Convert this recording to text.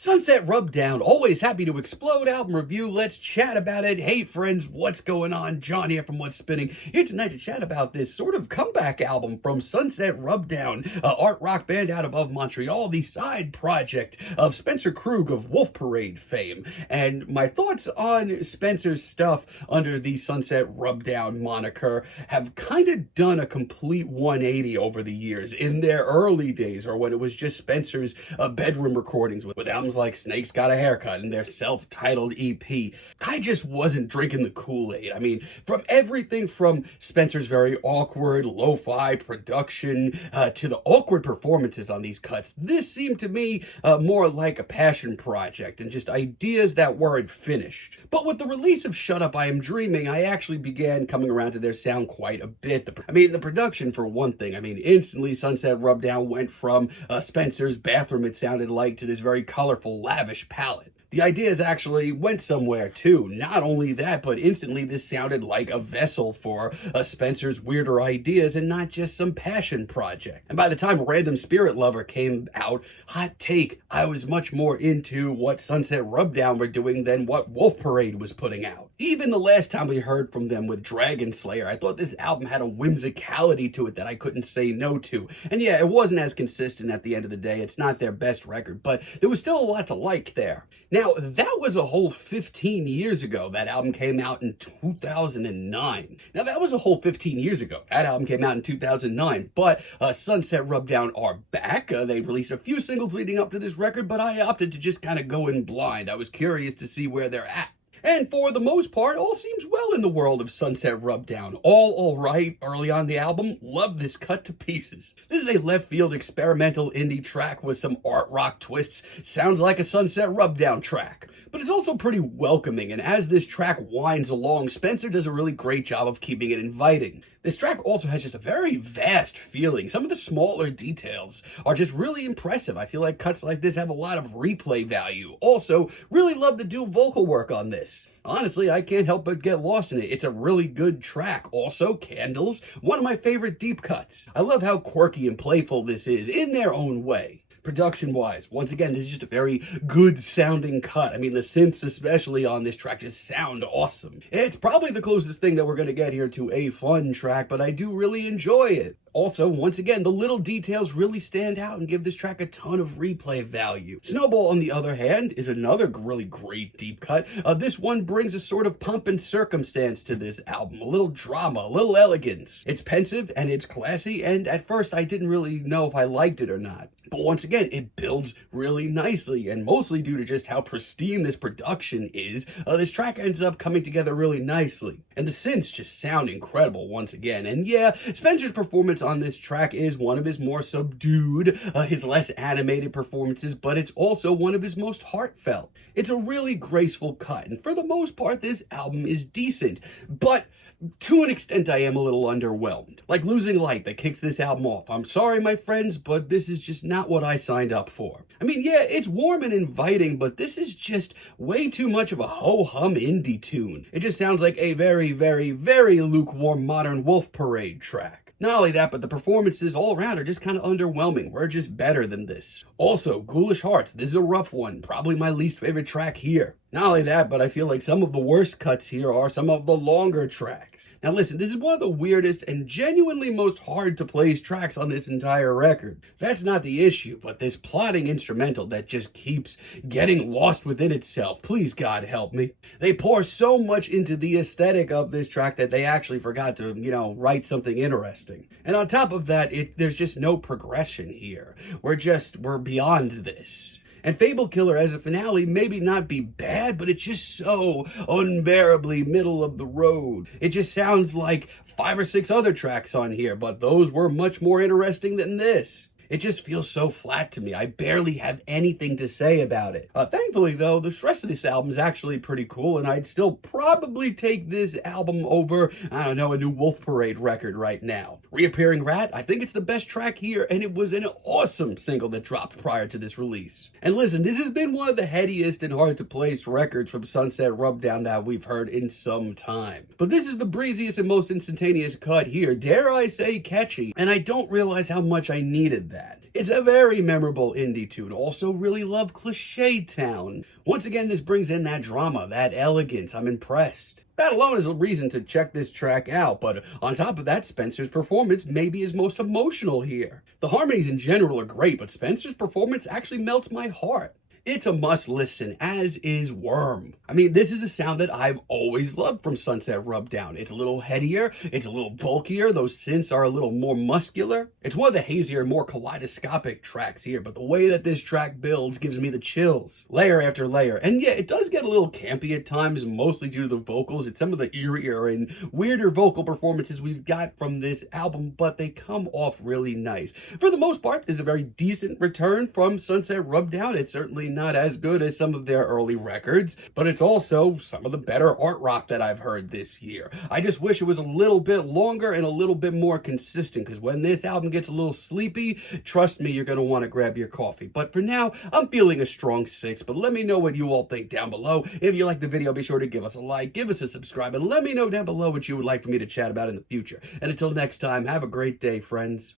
Sunset Rubdown, always happy to explode album review. Let's chat about it. Hey friends, what's going on? John here from What's Spinning. Here tonight to chat about this sort of comeback album from Sunset Rubdown, art rock band out of Montreal, the side project of Spencer Krug of Wolf Parade fame. And my thoughts on Spencer's stuff under the Sunset Rubdown moniker have kind of done a complete 180 over the years. In their early days, or when it was just Spencer's bedroom recordings with albums like Snake's Got a Haircut and their self-titled EP, I just wasn't drinking the Kool-Aid. I mean, from everything from Spencer's very awkward lo-fi production to the awkward performances on these cuts, this seemed to me more like a passion project and just ideas that weren't finished. But with the release of Shut Up I Am Dreaming, I actually began coming around to their sound quite a bit. The production for one thing. Instantly Sunset Rubdown went from Spencer's bathroom, it sounded like, to this very colorful, lavish palette. The ideas actually went somewhere too. Not only that, but instantly this sounded like a vessel for Spencer's weirder ideas and not just some passion project. And by the time Random Spirit Lover came out, hot take, I was much more into what Sunset Rubdown were doing than what Wolf Parade was putting out. Even the last time we heard from them with Dragon Slayer, I thought this album had a whimsicality to it that I couldn't say no to. And yeah, it wasn't as consistent at the end of the day. It's not their best record, but there was still a lot to like there. Now, that was a whole 15 years ago. That album came out in 2009. Now, that was a whole 15 years ago. That album came out in 2009. But Sunset Rubdown are back. They released a few singles leading up to this record, but I opted to just kind of go in blind. I was curious to see where they're at. And for the most part, all seems well in the world of Sunset Rubdown. All right early on the album. Love this cut to pieces. This is a left field experimental indie track with some art rock twists. Sounds like a Sunset Rubdown track. But it's also pretty welcoming, and as this track winds along, Spencer does a really great job of keeping it inviting. This track also has just a very vast feeling. Some of the smaller details are just really impressive. I feel like cuts like this have a lot of replay value. Also, really love the dual vocal work on this. Honestly, I can't help but get lost in it. It's a really good track. Also, Candles, one of my favorite deep cuts. I love how quirky and playful this is in their own way. Production-wise, once again, this is just a very good-sounding cut. The synths, especially on this track, just sound awesome. It's probably the closest thing that we're going to get here to a fun track, but I do really enjoy it. Also, once again, the little details really stand out and give this track a ton of replay value. Snowball, on the other hand, is another really great deep cut. This one brings a sort of pomp and circumstance to this album. A little drama, a little elegance. It's pensive and it's classy, and at first I didn't really know if I liked it or not. But once again, it builds really nicely, and mostly due to just how pristine this production is, this track ends up coming together really nicely. And the synths just sound incredible once again. And yeah, Spencer's performance on this track is one of his more subdued, his less animated performances, but it's also one of his most heartfelt. It's a really graceful cut, and for the most part, this album is decent, but to an extent, I am a little underwhelmed. Like Losing Light that kicks this album off. I'm sorry, my friends, but this is just not what I signed up for. Yeah, it's warm and inviting, but this is just way too much of a ho-hum indie tune. It just sounds like a very, very, very lukewarm modern Wolf Parade track. Not only that, but the performances all around are just kind of underwhelming. We're just better than this. Also, Ghoulish Hearts, this is a rough one. Probably my least favorite track here. Not only that, but I feel like some of the worst cuts here are some of the longer tracks. Now listen, this is one of the weirdest and genuinely most hard to place tracks on this entire record. That's not the issue, but this plotting instrumental that just keeps getting lost within itself. Please, God, help me. They pour so much into the aesthetic of this track that they actually forgot to, write something interesting. And on top of that, there's just no progression here. We're beyond this. And Fable Killer as a finale maybe not be bad, but it's just so unbearably middle of the road. It just sounds like 5 or 6 other tracks on here, but those were much more interesting than this. It just feels so flat to me. I barely have anything to say about it. Thankfully, though, the rest of this album is actually pretty cool, and I'd still probably take this album over, a new Wolf Parade record right now. Reappearing Rat, I think it's the best track here, and it was an awesome single that dropped prior to this release. And listen, this has been one of the headiest and hard-to-place records from Sunset Rubdown that we've heard in some time. But this is the breeziest and most instantaneous cut here, dare I say catchy, and I don't realize how much I needed that. that. It's a very memorable indie tune. Also really love Cliché Town. Once again, this brings in that drama, that elegance. I'm impressed. That alone is a reason to check this track out, but on top of that, Spencer's performance may be his most emotional here. The harmonies in general are great, but Spencer's performance actually melts my heart. It's a must listen, as is Worm. I mean, this is a sound that I've always loved from Sunset Rubdown. It's a little headier, it's a little bulkier, those synths are a little more muscular. It's one of the hazier, more kaleidoscopic tracks here, but the way that this track builds gives me the chills, layer after layer. And yeah, it does get a little campy at times, mostly due to the vocals. It's some of the eerier and weirder vocal performances we've got from this album, but they come off really nice. For the most part, it's a very decent return from Sunset Rubdown. It's certainly not as good as some of their early records, but it's also some of the better art rock that I've heard this year. I just wish it was a little bit longer and a little bit more consistent, because when this album gets a little sleepy, trust me, you're going to want to grab your coffee. But for now, I'm feeling a strong 6, but let me know what you all think down below. If you like the video, be sure to give us a like, give us a subscribe, and let me know down below what you would like for me to chat about in the future. And until next time, have a great day, friends.